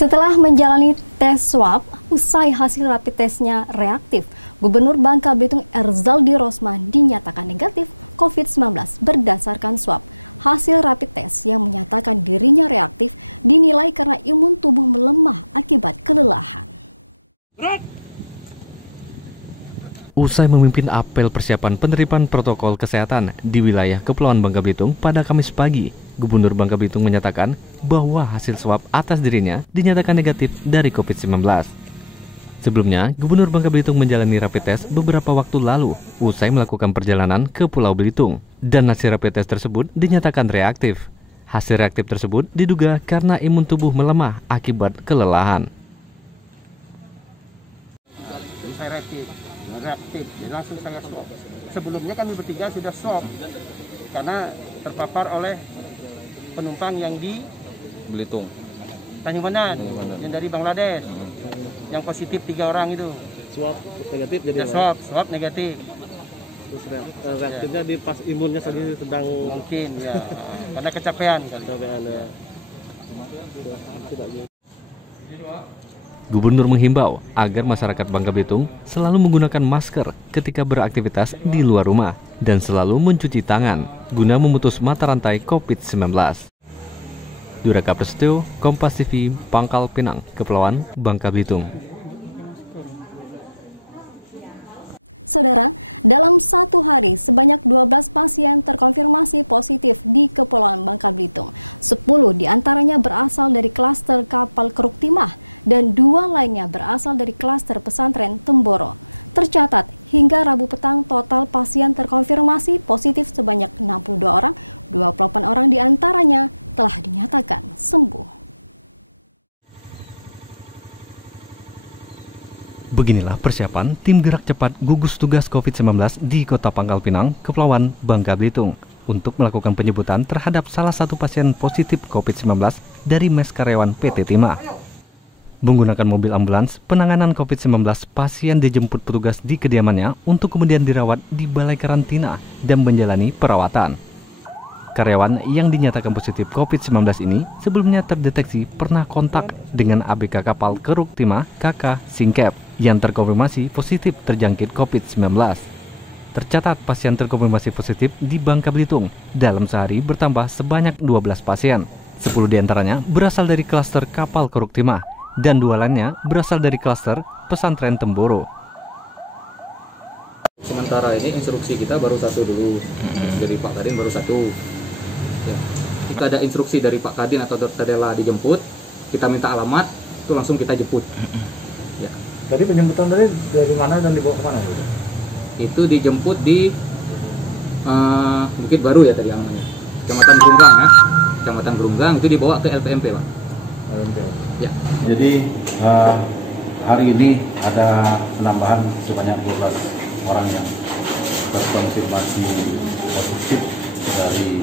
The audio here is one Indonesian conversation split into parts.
Setelah menjalani tes swab, usai hasil rapid testnya reaktif, Gubernur Bangka Belitung Erzaldi Rosman dinyatakan negatif COVID-19 berdasarkan swab. Hasil rapid test yang menyatakan dirinya reaktif dinilai karena imun tubuh melemah akibat kelelahan. Usai memimpin apel persiapan penerapan protokol kesehatan di wilayah Kepulauan Bangka Belitung pada Kamis pagi, Gubernur Bangka Belitung menyatakan bahwa hasil swab atas dirinya dinyatakan negatif dari COVID-19. Sebelumnya, Gubernur Bangka Belitung menjalani rapid test beberapa waktu lalu usai melakukan perjalanan ke Pulau Belitung. Dan hasil rapid test tersebut dinyatakan reaktif. Hasil reaktif tersebut diduga karena imun tubuh melemah akibat kelelahan. Saya reaktif, langsung saya swab. Sebelumnya kami bertiga sudah swab karena terpapar oleh penumpang yang di Belitung, Tanjung Pandan, yang dari Bangladesh, yang positif 3 orang itu. swab negatif jadi swab negatif. Terus reaktifnya di pas imunnya lagi sedang Mungkin ya, karena kecapean kan. Gubernur menghimbau agar masyarakat Bangka Belitung selalu menggunakan masker ketika beraktivitas di luar rumah dan selalu mencuci tangan guna memutus mata rantai COVID-19. Duraka Prasetyo, Kompas TV, Pangkal Pinang, Kepulauan Bangka Belitung. Saudara, dalam satu hari sebanyak 12 pasien terkonfirmasi positif di Kepulauan Bangka Belitung. 10 diantaranya berasal dari klaster kapal Keruk Timah dan 2 lainnya berasal dari klaster pesantren Temboro. Tercatat hingga Rabu petang total pasien terkonfirmasi positif sebanyak 62 orang, 28 orang diantaranya telah dinyatakan sembuh. Beginilah persiapan tim gerak cepat gugus tugas COVID-19 di Kota Pangkal Pinang, Kepulauan Bangka Belitung untuk melakukan penjemputan terhadap salah satu pasien positif COVID-19 dari mes karyawan PT Timah. Menggunakan mobil ambulans, penanganan COVID-19 pasien dijemput petugas di kediamannya untuk kemudian dirawat di balai karantina dan menjalani perawatan. Karyawan yang dinyatakan positif COVID-19 ini sebelumnya terdeteksi pernah kontak dengan ABK kapal Keruk Timah KK Singkep yang terkonfirmasi positif terjangkit COVID-19. Tercatat pasien terkonfirmasi positif di Bangka Belitung dalam sehari bertambah sebanyak 12 pasien. 10 diantaranya berasal dari klaster kapal Keruk Timah dan 2 lainnya berasal dari klaster pesantren Temboro. Sementara ini instruksi kita baru 1 dulu, dari Pak Kadin baru 1. Ya. Jika ada instruksi dari Pak Kadin atau Dr. Della dijemput, kita minta alamat, itu langsung kita jemput. Ya. Tadi penjemputan dari mana dan dibawa ke mana? Itu dijemput di Bukit Baru ya tadi namanya, Kecamatan Gerunggang ya, Kecamatan Gerunggang itu dibawa ke LPMP Pak. LPMP. Ya. Jadi hari ini ada penambahan sebanyak 12 orang yang terkonfirmasi positif dari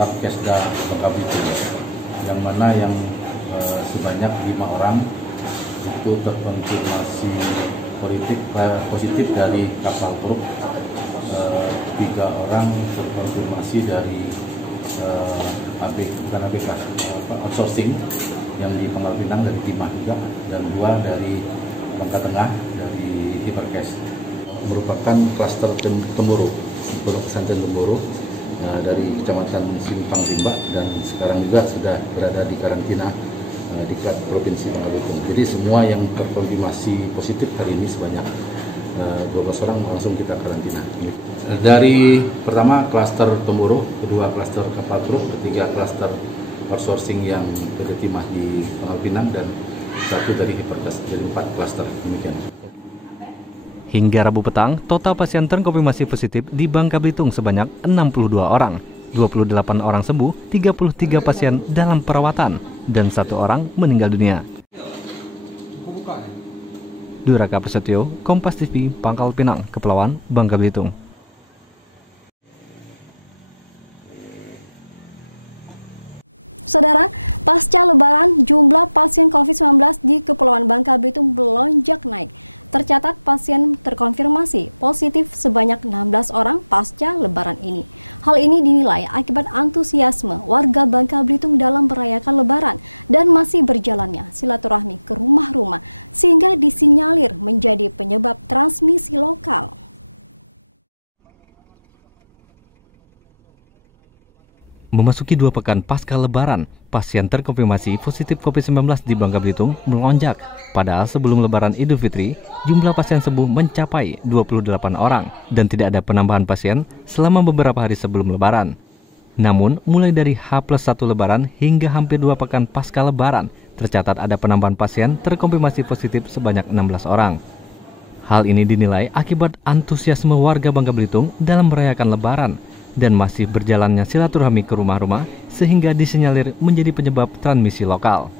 Labkesda Bangka Belitung, yang mana yang sebanyak 5 orang itu terkonfirmasi positif dari kapal Keruk, 3 orang terkonfirmasi dari outsourcing yang di Pangkal Pinang dari Timah juga, dan 2 dari Bangka Tengah dari Hiperkes, merupakan klaster Temboro, pondok pesantren Temboro dari Kecamatan Simpang Rimba, dan sekarang juga sudah berada di karantina di Provinsi Bangka Belitung. Jadi semua yang terkonfirmasi positif hari ini sebanyak 12 orang langsung kita karantina. Dari pertama klaster Temboro, kedua klaster kapal Keruk, ketiga klaster outsourcing yang PT Timah di Pangkal Pinang, dan 1 dari Hiperkes. Jadi 4 klaster demikian. Hingga Rabu petang, total pasien terkonfirmasi positif di Bangka Belitung sebanyak 62 orang. 28 orang sembuh, 33 pasien dalam perawatan, dan 1 orang meninggal dunia. Duraka Prasetyo, Kompas TV, Pangkal Pinang, Kepulauan Bangka Belitung. Saudara, pasca Lebaran, jumlah pasien COVID-19 di Kepulauan Bangka Belitung melonjak naik. tercatat pasien terkonfirmasi positif sebanyak 16 orang pasca Lebaran ini. Hal ini dinilai akibat antusiasme warga Bangka Belitung dalam merayakan Lebaran dan masih berjalannya silaturahmi ke rumah-rumah sehingga disinyalir menjadi penyebab transmisi lokal. Memasuki 2 pekan pasca Lebaran, pasien terkonfirmasi positif COVID-19 di Bangka Belitung melonjak. Padahal sebelum Lebaran Idul Fitri, jumlah pasien sembuh mencapai 28 orang dan tidak ada penambahan pasien selama beberapa hari sebelum Lebaran. Namun, mulai dari H+1 Lebaran hingga hampir 2 pekan pasca Lebaran, tercatat ada penambahan pasien terkonfirmasi positif sebanyak 16 orang. Hal ini dinilai akibat antusiasme warga Bangka Belitung dalam merayakan Lebaran dan masih berjalannya silaturahmi ke rumah-rumah sehingga disinyalir menjadi penyebab transmisi lokal.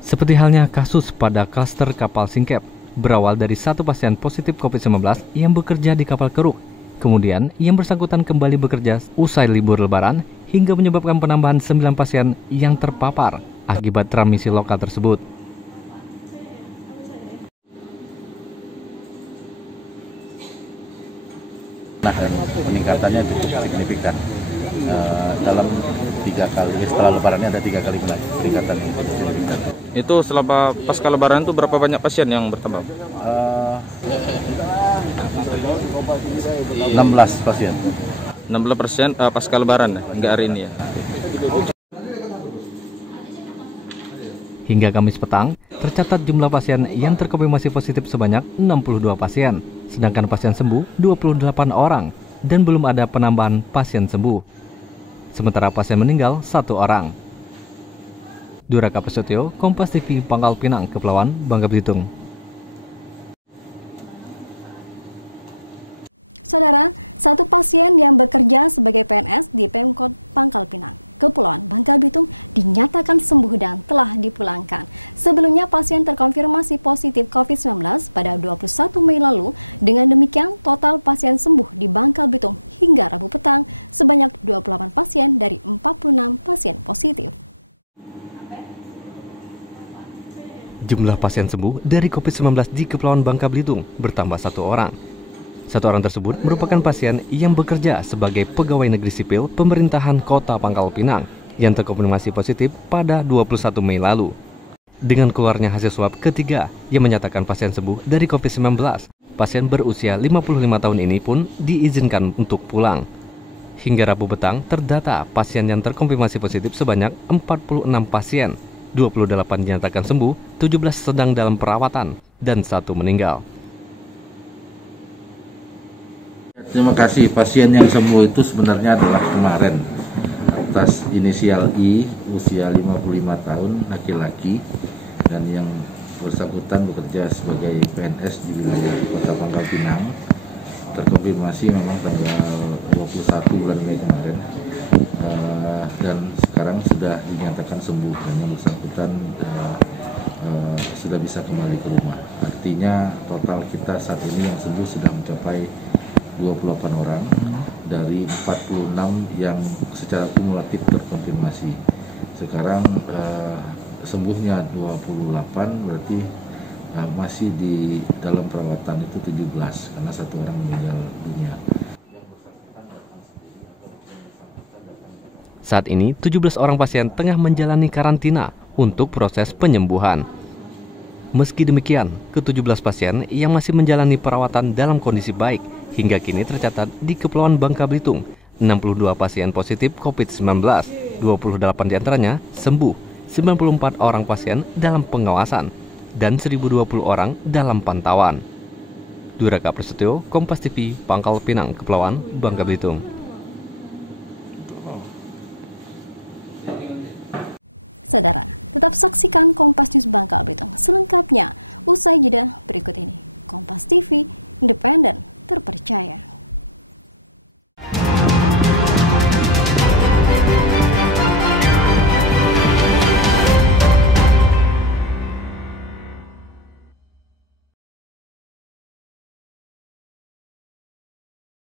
Seperti halnya kasus pada klaster kapal Singkep, berawal dari 1 pasien positif COVID-19 yang bekerja di kapal Keruk. Kemudian, yang bersangkutan kembali bekerja usai libur Lebaran hingga menyebabkan penambahan 9 pasien yang terpapar akibat transmisi lokal tersebut. Nah, peningkatannya cukup signifikan. Dalam 3 kali setelah Lebarannya ada 3 kali peningkatan yang cukup signifikan. Itu selama pasca Lebaran itu berapa banyak pasien yang bertambah? 16 pasien. 16 pasien pasca Lebaran hingga hari ini ya. Hingga Kamis petang, tercatat jumlah pasien yang terkonfirmasi positif sebanyak 62 pasien, sedangkan pasien sembuh 28 orang, dan belum ada penambahan pasien sembuh. Sementara pasien meninggal 1 orang. Duraka Prasetyo, Kompas TV, Pangkal Pinang, Kepulauan Bangka Belitung. Saudara, 1 pasien yang bekerja sebagai PNS di Pemkot Pangkal Pinang, Kepulauan Bangka Belitung dinyatakan sembuh dan telah dipulangkan. Sebelumnya pasien terkonfirmasi positif COVID-19 pada 21 Mei lalu. Dengan demikian, total pasien sembuh di Bangka Belitung hingga Rabu petang sebanyak 28 pasien dari 46 pasien positif. Jumlah pasien sembuh dari COVID-19 di Kepulauan Bangka Belitung bertambah 1 orang. 1 orang tersebut merupakan pasien yang bekerja sebagai pegawai negeri sipil pemerintahan Kota Pangkal Pinang yang terkonfirmasi positif pada 21 Mei lalu. Dengan keluarnya hasil swab ketiga yang menyatakan pasien sembuh dari COVID-19, pasien berusia 55 tahun ini pun diizinkan untuk pulang. Hingga Rabu petang terdata pasien yang terkonfirmasi positif sebanyak 46 pasien, 28 dinyatakan sembuh, 17 sedang dalam perawatan, dan 1 meninggal. Terima kasih. Pasien yang sembuh itu sebenarnya adalah kemarin atas inisial I, usia 55 tahun, laki-laki, dan yang bersangkutan bekerja sebagai PNS di wilayah Kota Pangkal Pinang. Terkonfirmasi memang tanggal 21 bulan Mei kemarin, dan sekarang sudah dinyatakan sembuh dan yang bersangkutan sudah bisa kembali ke rumah. Artinya total kita saat ini yang sembuh sudah mencapai 28 orang dari 46 yang secara kumulatif terkonfirmasi. Sekarang sembuhnya 28, berarti masih di dalam perawatan itu 17 karena 1 orang meninggal dunia. Saat ini 17 orang pasien tengah menjalani karantina untuk proses penyembuhan. Meski demikian, ke-17 pasien yang masih menjalani perawatan dalam kondisi baik hingga kini tercatat di Kepulauan Bangka Belitung, 62 pasien positif COVID-19, 28 diantaranya sembuh, 94 orang pasien dalam pengawasan, dan 1020 orang dalam pantauan. Duraka Prasetyo, Kompas TV, Pangkal Pinang, Kepulauan Bangka Belitung. Saudara, tetap saksikan Kompas News Bangka Belitung selengkapnya usai jeda berikut ini. Kompas TV, independen, terpercaya.